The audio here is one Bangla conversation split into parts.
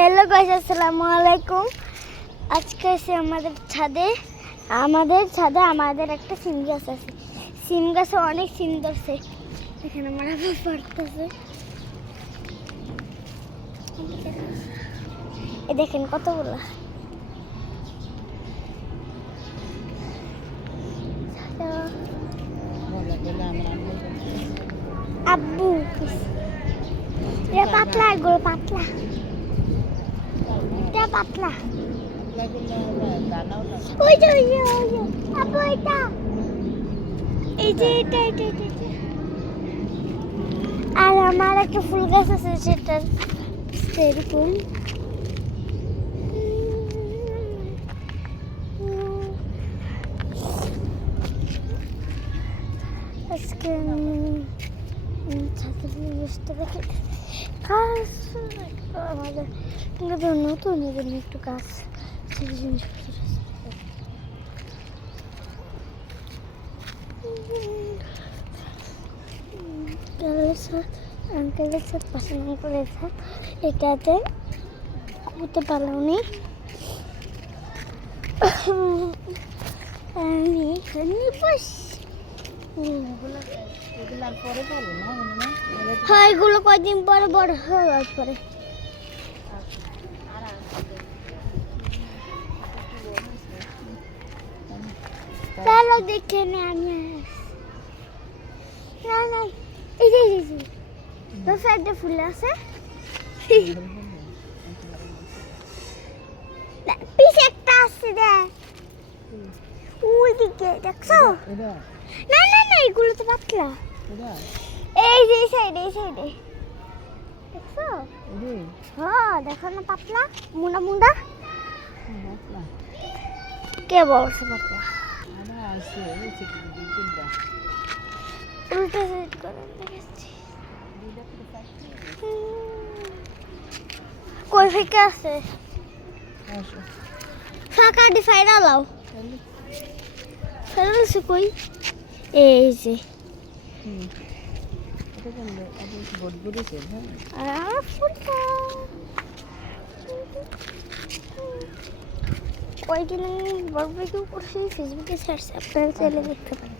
হ্যালো গাইস, আসসালামু আলাইকুম। আজকে আছে আমাদের ছাদে আমাদের একটা সিম গাছ আছে। সিম গাছে অনেক সিম ধরছে। এখানে আমরা পড়তেছে, এই দেখেন কতগুলো। আব্বু এটা পাতলা, এগুলো পাতলা, এটা পাতলা। ওই যে আব্বু এটা, এই যে এটা। আর আমার একটা ফুল গাছ আছে, সেটা এরকম। আজকে ছাদের বসতে দেখে গাছ আমাদের নতুন একটু গাছ জিনিসপত্র আঙ্কেলের সাথে পাশে করে এটাতে করতে পারলাম আমি হ্যাঁ, এগুলো কয়দিন পরে বড় হওয়ার পরে চলো দেখে নে। আমি না এই যে সাইডে ফুল আছে, পিছে একটা আছে দেখ, ওই দিকে দেখছো? না এগুলো তো পাতলা। এই যে সাইডে দেখছো? হ্যাঁ দেখো না, পাতলা মুন্ডা কে বলছে পাতলা? উল্টো সাইড করে দেখেছি। কই থেকে আছে ফাঁকা ডিফাইন আলাও ফেরোছে কই? এই যে কয়দিন আমি বারবিকিউ করছি, ফেসবুকে ছাড়ছি, আপনারা চাইলে দেখতে পারেন।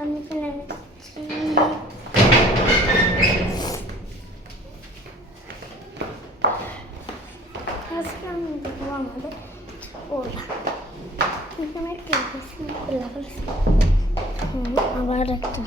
আমি আমাদের ওলা এখানে আবার একটা